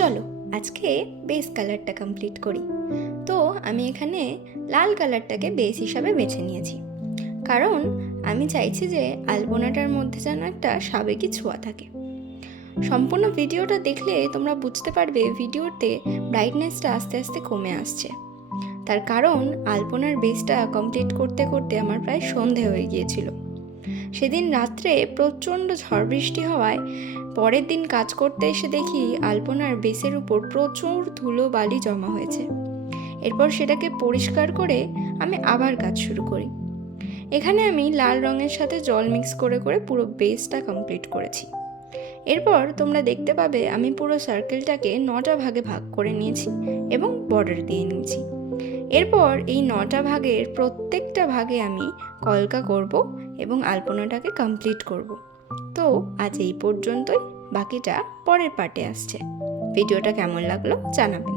চলো আজকে বেস কালারটা কমপ্লিট করি। তো আমি এখানে লাল কালারটাকে বেস হিসাবে বেছে নিয়েছি, কারণ আমি চাইছি যে আলপনাটার মধ্যে যেন একটা সাবেকি ছোঁয়া থাকে। সম্পূর্ণ ভিডিওটা দেখলে তোমরা বুঝতে পারবে ভিডিওতে ব্রাইটনেসটা আস্তে আস্তে কমে আসছে। তার কারণ আলপনার বেসটা কমপ্লিট করতে করতে আমার প্রায় সন্ধে হয়ে গিয়েছিল। সেদিন রাত্রে প্রচণ্ড ঝড় বৃষ্টি হওয়ায় পরের দিন কাজ করতে এসে দেখি আলপনার বেসের উপর প্রচুর ধুলো বালি জমা হয়েছে। এরপর সেটাকে পরিষ্কার করে আমি আবার কাজ শুরু করি। এখানে আমি লাল রঙের সাথে জল মিক্স করে করে পুরো বেসটা কমপ্লিট করেছি। এরপর তোমরা দেখতে পাবে আমি পুরো সার্কেলটাকে 9টা ভাগে ভাগ করে নিয়েছি এবং বর্ডার দিয়ে নিয়েছি। এরপর এই 9টা ভাগের প্রত্যেকটা ভাগে আমি কলকা করব এবং আলপনাটাকে কমপ্লিট করব। তো আজ এই পর্যন্তই, বাকিটা পরের পার্টে আসছে। ভিডিওটা কেমন লাগলো জানাবেন।